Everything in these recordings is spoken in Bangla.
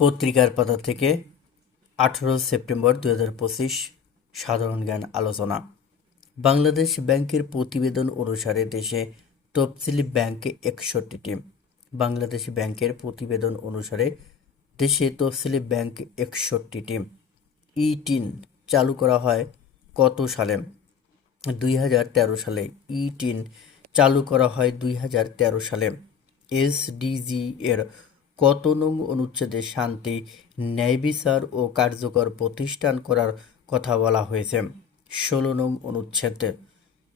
পত্রিকার পাতা থেকে আঠেরো সেপ্টেম্বর দু পঁচিশ সাধারণ জ্ঞান আলোচনা। বাংলাদেশ ব্যাংকের প্রতিবেদন অনুসারে দেশে তফসিলি ব্যাংক একষট্টিটি। বাংলাদেশ ব্যাংকের প্রতিবেদন অনুসারে দেশে তফসিলি ব্যাংক একষট্টিটি। টিন চালু করা হয় কত সালে? দুই হাজার তেরো সালে। ই টিন চালু করা হয় দুই হাজার তেরো সালে। এসডিজি এর কত নং অনুচ্ছেদে শান্তি ন্যায় বিচার ও কার্যকর প্রতিষ্ঠান করার কথা বলা হয়েছে। ষোলো নং অনুচ্ছেদ।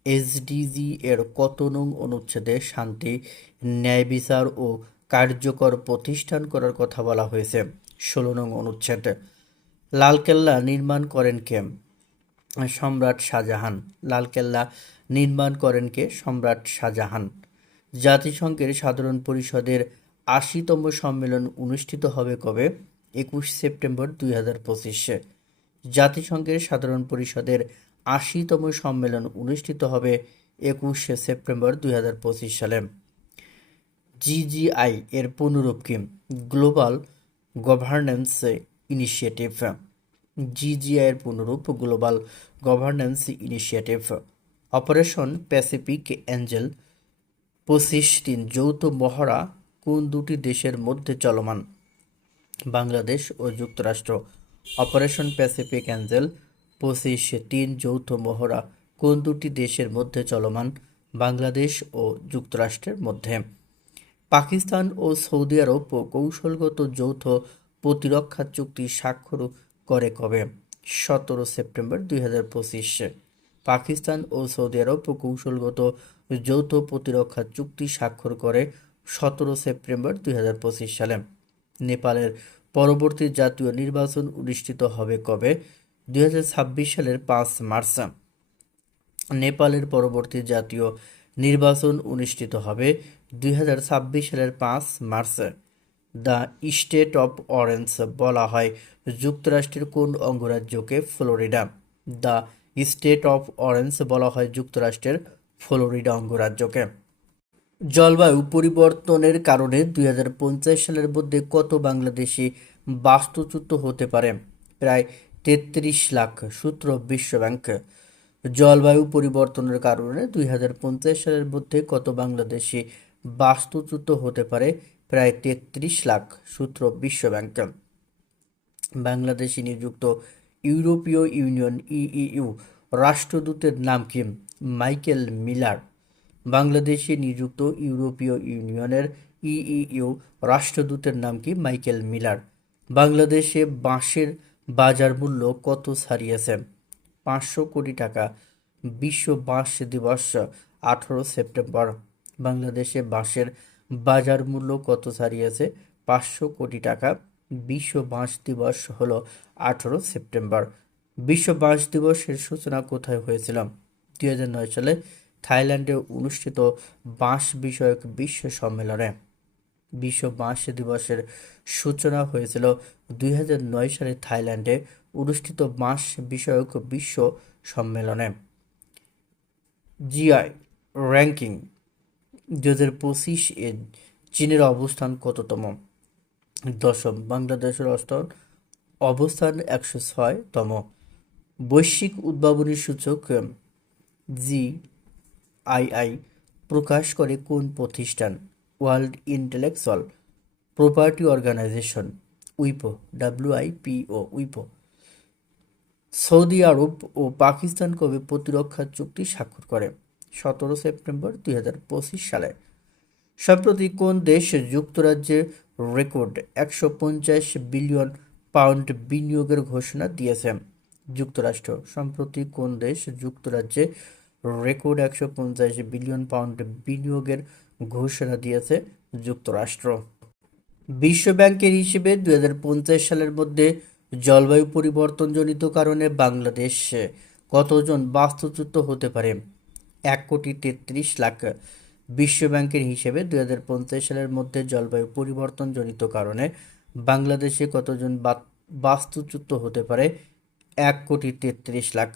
এসডিজি এর কত নং অনুচ্ছেদে শান্তি ন্যায় বিচার ও কার্যকর প্রতিষ্ঠান করার কথা বলা হয়েছে। ষোলো নং অনুচ্ছেদ। লালকেল্লা নির্মাণ করেন কে? সম্রাট শাহজাহান। লালকেল্লা নির্মাণ করেন কে? সম্রাট শাহজাহান। জাতিসংঘের সাধারণ পরিষদের আশিতম সম্মেলন অনুষ্ঠিত হবে কবে? একুশ সেপ্টেম্বর দুই হাজার পঁচিশে। জাতিসংঘের সাধারণ পরিষদের আশিতম সম্মেলন অনুষ্ঠিত হবে একুশে সেপ্টেম্বর দুই হাজার পঁচিশ সালে। জিজিআই এর পুনরূপ কি গ্লোবাল গভর্নেন্স ইনিশিয়েটিভ। জিজিআই এর পুনরূপ global governance initiative. Operation Pacific Angel পঁচিশ দিন যৌথ মহড়া কোন দুটি দেশের মধ্যে চলমান? বাংলাদেশ ও যুক্তরাষ্ট্র। অপারেশন প্যাসিফিক অ্যাঞ্জেল পঁচিশ তিন যৌথ মহড়া কোন দুটি দেশের মধ্যে চলমান? বাংলাদেশ ও যুক্তরাষ্ট্রের মধ্যে। পাকিস্তান ও সৌদি আরব কৌশলগত যৌথ প্রতিরক্ষা চুক্তি স্বাক্ষর করে কবে? সতেরো সেপ্টেম্বর দুই হাজার পঁচিশে। পাকিস্তান ও সৌদি আরব কৌশলগত যৌথ প্রতিরক্ষা চুক্তি স্বাক্ষর করে সতেরো সেপ্টেম্বর দুই হাজার পঁচিশ সালে। নেপালের পরবর্তী জাতীয় নির্বাচন অনুষ্ঠিত হবে কবে? দুই হাজার ছাব্বিশ সালের পাঁচ মার্চ। নেপালের পরবর্তী জাতীয় নির্বাচন অনুষ্ঠিত হবে দুই হাজার ছাব্বিশ সালের পাঁচ March. The state of orange বলা হয় যুক্তরাষ্ট্রের কোন অঙ্গরাজ্যকে? Florida. The state of orange বলা হয় যুক্তরাষ্ট্রের ফ্লোরিডা অঙ্গরাজ্যকে। জলবায়ু পরিবর্তনের কারণে দুই হাজার পঞ্চাশ সালের মধ্যে কত বাংলাদেশি বাস্তুচ্যুত হতে পারে? প্রায় তেত্রিশ লাখ সূত্র বিশ্বব্যাংক জলবায়ু পরিবর্তনের কারণে দুই হাজার পঞ্চাশ সালের মধ্যে কত বাংলাদেশি বাস্তুচ্যুত হতে পারে? প্রায় তেত্রিশ লাখ সূত্র বিশ্বব্যাংক বাংলাদেশি নিযুক্ত ইউরোপীয় ইউনিয়ন, ইইউ, রাষ্ট্রদূতের নাম কি? Michael Miller. বাংলাদেশে নিযুক্ত ইউরোপীয় ইউনিয়নের ইইউ রাষ্ট্রদূতের নাম কি? Michael Miller. বাংলাদেশে বাঁশের বাজার মূল্য কত ছাড়িয়েছে পাঁচশো কোটি টাকা। বিশ্ব বাঁশ দিবস আঠারো সেপ্টেম্বর। বাংলাদেশে বাঁশের বাজার মূল্য কত ছাড়িয়েছে? পাঁচশো কোটি টাকা। বিশ্ব বাঁশ দিবস হলো আঠারো সেপ্টেম্বর। বিশ্ব বাঁশ দিবসের সূচনা কোথায় হয়েছিল? দুই হাজার নয় সালে থাইল্যান্ডে অনুষ্ঠিত বাঁশ বিষয়ক বিশ্ব সম্মেলনে বিশ্ব বাঁশ দিবসের সূচনা হয়েছিল দুই সালে থাইল্যান্ডে অনুষ্ঠিত বাঁশ বিষয়ক বিশ্ব সম্মেলনে। জিআই র্যাঙ্কিং দু হাজার পঁচিশ এ চীনের অবস্থান কততম? দশম, বাংলাদেশের অবস্থান অবস্থান একশো ছয়তম বৈশ্বিক উদ্ভাবনী সূচক, জি আইআই প্রকাশ করে কোন প্রতিষ্ঠান? World intellectual property organisation, উইপো WIPO উইপো। Saudi আরব ও পাকিস্তান কবে প্রতিরক্ষা চুক্তি স্বাক্ষর করে? সতেরো সেপ্টেম্বর দুই হাজার পঁচিশ সালে। সম্প্রতি কোন দেশ যুক্তরাজ্যের রেকর্ড একশো পঞ্চাশ বিলিয়ন পাউন্ড বিনিয়োগের ঘোষণা দিয়েছে? যুক্তরাষ্ট্র। সম্প্রতি কোন দেশ যুক্তরাজ্যে রেকর্ড একশো পঞ্চাশ বিলিয়ন পাউন্ড বিনিয়োগের ঘোষণা দিয়েছে যুক্তরাষ্ট্র। বিশ্বব্যাংকের হিসেবে দু হাজার পঞ্চাশ সালের মধ্যে জলবায়ু পরিবর্তনজনিত কারণে বাংলাদেশে কতজন বাস্তুচ্যুত হতে পারে? এক কোটি তেত্রিশ লাখ। বিশ্বব্যাংকের হিসেবে দুই হাজার পঞ্চাশ সালের মধ্যে জলবায়ু পরিবর্তনজনিত কারণে বাংলাদেশে কতজন বাস্তুচ্যুত হতে পারে? এক কোটি তেত্রিশ লাখ।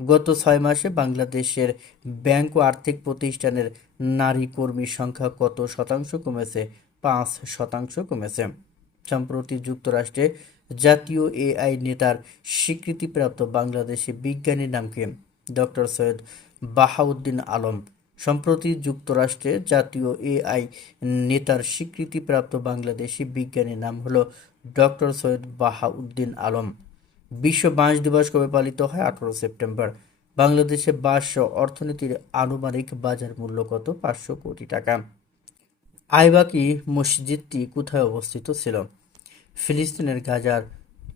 গত ছয় মাসে বাংলাদেশের ব্যাংক ও আর্থিক প্রতিষ্ঠানের নারী কর্মীর সংখ্যা কত শতাংশ কমেছে? পাঁচ শতাংশ কমেছে। সম্প্রতি যুক্তরাষ্ট্রে জাতীয় এআই নেতার স্বীকৃতিপ্রাপ্ত বাংলাদেশি বিজ্ঞানীর নামকে ডক্টর সৈয়দ বাহাউদ্দিন আলম। সম্প্রতি যুক্তরাষ্ট্রে জাতীয় এআই নেতার স্বীকৃতিপ্রাপ্ত বাংলাদেশি বিজ্ঞানীর নাম হলো ডক্টর সৈয়দ বাহাউদ্দিন আলম। বিশ্ব বাঁশ দিবস কবে পালিত হয়? আঠারো সেপ্টেম্বর। বাংলাদেশে বাঁশ অর্থনীতির আনুমানিক বাজার মূল্য কত? পাঁচশো কোটি টাকা। আইবাকি মসজিদটি কোথায় অবস্থিত ছিল? ফিলিস্তিনের গাজার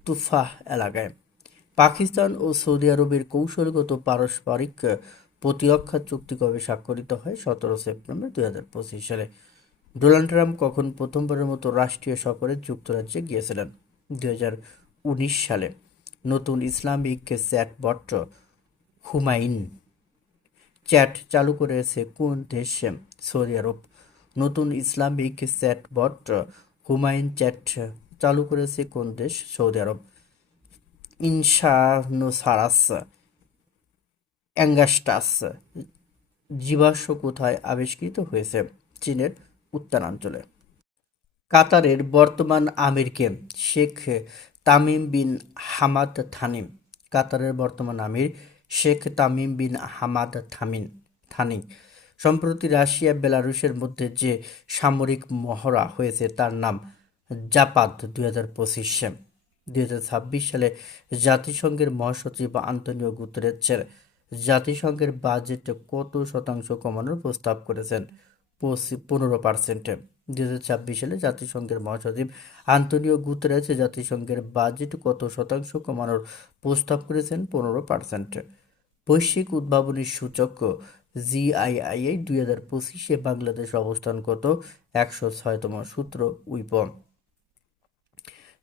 তুফাহ এলাকায়। পাকিস্তান ও সৌদি আরবের কৌশলগত পারস্পরিক প্রতিরক্ষা চুক্তি কবে স্বাক্ষরিত হয়? সতেরো সেপ্টেম্বর দুই হাজার পঁচিশ সালে। ডোনাল্ড ট্রাম্প কখন প্রথমবারের মতো রাষ্ট্রীয় সফরে যুক্তরাজ্যে গিয়েছিলেন? দুই হাজার উনিশ সালে। নতুন ইসলামিক চ্যাটবট হুমায়ুন। চ্যাট চালু করেছে কোন দেশ? Saudi Arab. নতুন ইসলামিক চ্যাটবট হুমায়ুন চ্যাট চালু করেছে কোন দেশ? Saudi Arab. ইনসানোসারাস অ্যাঙ্গাস্টাস। জীবাশ্ম কোথায় আবিষ্কৃত হয়েছে? চীনের উত্তরাঞ্চলে। কাতারের বর্তমান আমিরকে শেখ তামিম বিন হামাদ থানিম, কাতারের বর্তমান আমির Sheikh Tamim bin Hamad থামিন Thani সম্প্রতি রাশিয়া, বেলারুশের মধ্যে যে সামরিক মহড়া হয়েছে, তার নাম জাপাত দুই হাজার পঁচিশে। দুই হাজার ছাব্বিশ সালে জাতিসংঘের মহাসচিব আন্তনিও গুতরেচ্ছের জাতিসংঘের বাজেট কত শতাংশ কমানোর প্রস্তাব করেছেন? পনেরো পার্সেন্টে দুই হাজার ছাব্বিশ সালে জাতিসংঘের মহাসচিব আন্তনিও গুতরেস জাতিসংঘের বাজেট কত শতাংশ কমানোর প্রস্তাব করেছেন পনেরো পার্সেন্ট বৈশ্বিক উদ্ভাবনী সূচক জিআইআইএ দুই হাজার পঁচিশে বাংলাদেশ অবস্থান কত একশো ছয়তম সূত্র উইপম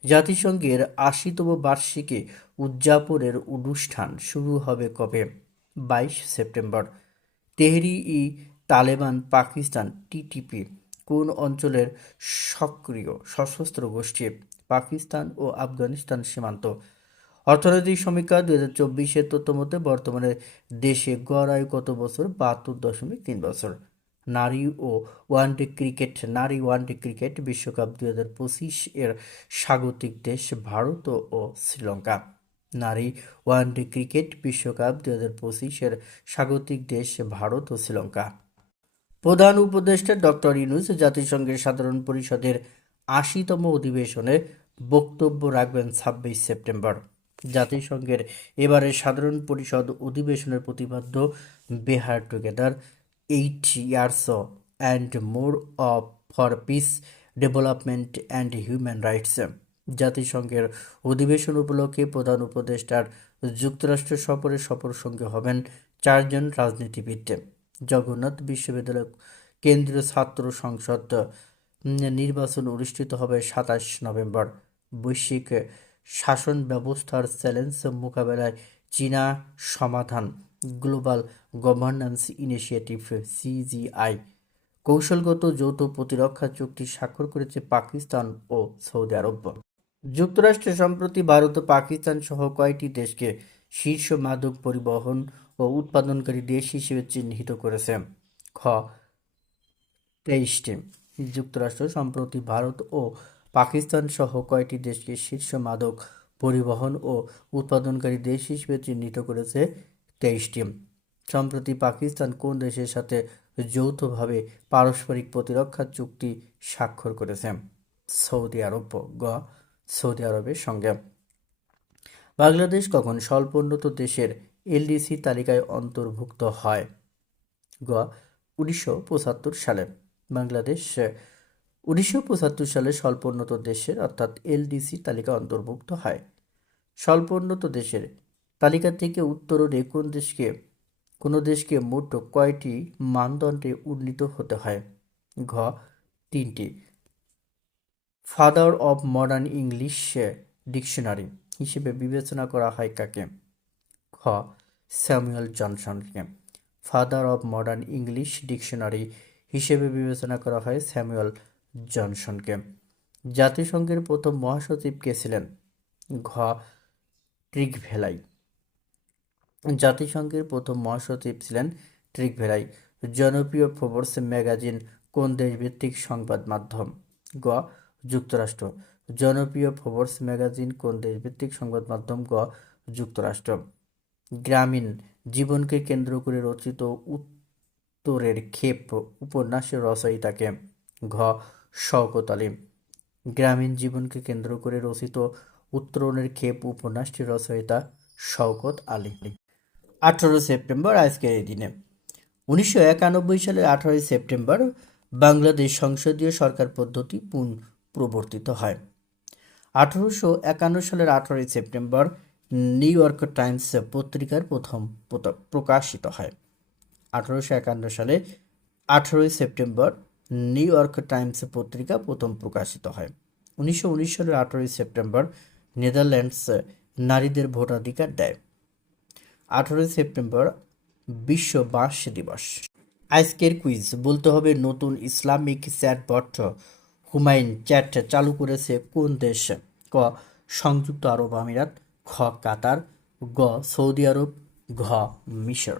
জাতিসংঘের আশিতম বার্ষিকী উদযাপনের অনুষ্ঠান শুরু হবে কবে? বাইশ সেপ্টেম্বর। তেহরি ই তালেবান পাকিস্তান টিটিপি কোন অঞ্চলের সক্রিয় সশস্ত্র গোষ্ঠী? পাকিস্তান ও আফগানিস্তান সীমান্ত। অর্থনৈতিক সমীক্ষা দুই হাজার চব্বিশের তথ্য মতে বর্তমানে দেশে গড় আয়ু কত বছর? বাহাত্তর দশমিক তিন বছর। নারী ও ওয়ানডে ক্রিকেট, নারী ওয়ানডে ক্রিকেট বিশ্বকাপ দুই হাজার পঁচিশ এর স্বাগতিক দেশ ভারত ও শ্রীলঙ্কা। নারী ওয়ানডে ক্রিকেট বিশ্বকাপ দুই হাজার পঁচিশের স্বাগতিক দেশ ভারত ও শ্রীলঙ্কা। প্রধান উপদেষ্টা ডক্টর ইউনুস জাতিসংঘের সাধারণ পরিষদের আশিতম অধিবেশনে বক্তব্য রাখবেন ছাব্বিশ সেপ্টেম্বর। জাতিসংঘের এবারের সাধারণ পরিষদ অধিবেশনের প্রতিপাদ্য better together eight years and more of for peace development and human rights জাতিসংঘের অধিবেশন উপলক্ষে প্রধান উপদেষ্টার যুক্তরাষ্ট্র সফরে সফর সঙ্গে হবেন চারজন রাজনীতিবিদ। জগন্নাথ বিশ্ববিদ্যালয় কেন্দ্রীয় ছাত্র সংসদ নির্বাচন অনুষ্ঠিত হবে সাতাশ নভেম্বর। বৈশ্বিক শাসন ব্যবস্থার চ্যালেঞ্জ মোকাবেলায় চীনা সমাধান, গ্লোবাল গভর্নেন্স ইনিশিয়েটিভ সিজিআই। কৌশলগত যৌথ প্রতিরক্ষা চুক্তি স্বাক্ষর করেছে পাকিস্তান ও সৌদি আরব। যুক্তরাষ্ট্রে সম্প্রতি ভারত ও পাকিস্তান সহ কয়েকটি দেশকে শীর্ষ মাদক পরিবহন ও উৎপাদনকারী দেশ হিসেবে চিহ্নিত করেছে। খ, তেইশটি যুক্তরাষ্ট্র সম্প্রতি ভারত ও পাকিস্তান সহ কয়েকটি দেশকে শীর্ষ মাদক পরিবহন ও উৎপাদনকারী দেশ হিসেবে চিহ্নিত করেছে? তেইশটি সম্প্রতি পাকিস্তান কোন দেশের সাথে যৌথভাবে পারস্পরিক প্রতিরক্ষা চুক্তি স্বাক্ষর করেছে? সৌদি আরব। গ, সৌদি আরবের সঙ্গে। বাংলাদেশ কখন স্বল্পোন্নত দেশের এলডিসি তালিকায় অন্তর্ভুক্ত হয়। গ, উনিশশো পঁচাত্তর সালে বাংলাদেশ, উনিশশো পঁচাত্তর সালে স্বল্পোন্নত দেশের অর্থাৎ এলডিসি তালিকা অন্তর্ভুক্ত হয়। স্বল্পোন্নত দেশের তালিকা থেকে উত্তরণে কোন দেশকে, কোনো দেশকে মোট কয়টি মানদণ্ডে উন্নীত হতে হয়? ঘ, তিনটি। Father of modern English dictionary হিসেবে বিবেচনা করা হয় কাকে? খ, Samuel জনসনকে। Father of modern English dictionary হিসেবে বিবেচনা করা হয় স্যামুয়েল জনসনকে। জাতিসংঘের প্রথম মহাসচিব কে ছিলেন? ঘ ট্রিগভেলাই জাতিসংঘের প্রথম মহাসচিব ছিলেন ট্রিগভেলাই জনপ্রিয় ফোর্বস ম্যাগাজিন কোন দেশভিত্তিক সংবাদ মাধ্যম? গ, যুক্তরাষ্ট্র। জনপ্রিয় ফোর্বস ম্যাগাজিন কোন দেশভিত্তিক সংবাদ মাধ্যম? গ, যুক্তরাষ্ট্র। গ্রামীণ জীবনকে কেন্দ্র করে রচিত উত্তরের ক্ষেপ উপন্যাসের রচয়িতাকে ঘ. শওকত আলী। গ্রামীণ জীবনকে কেন্দ্র করে রচিত উত্তরণের ক্ষেপ উপন্যাসটির রচয়িতা শওকত আলী। আঠারো সেপ্টেম্বর, আজকের এই দিনে। উনিশশো একানব্বই সালের আঠারোই সেপ্টেম্বর, বাংলাদেশ সংসদীয় সরকার পদ্ধতি পুন প্রবর্তিত হয়। আঠারোশো একান্ন সালের আঠারোই সেপ্টেম্বর নিউ ইয়র্ক টাইমস পত্রিকার প্রথম প্রকাশিত হয়। আঠারোশো একান্ন সালে আঠারোই সেপ্টেম্বর নিউ ইয়র্ক টাইমস পত্রিকা প্রথম প্রকাশিত হয়। উনিশশো উনিশ সালের আঠারোই সেপ্টেম্বর নেদারল্যান্ডস নারীদের ভোটাধিকার দেয়। আঠারোই সেপ্টেম্বর বিশ্ব বাঁশ দিবস। আজকের কুইজ, বলতে হবে নতুন ইসলামিক চ্যাটবট। হুমায়ুন চ্যাট চালু করেছে কোন দেশ? ক, সংযুক্ত আরব আমিরাত। খ কাতার গ সৌদি আরব ঘ মিশর।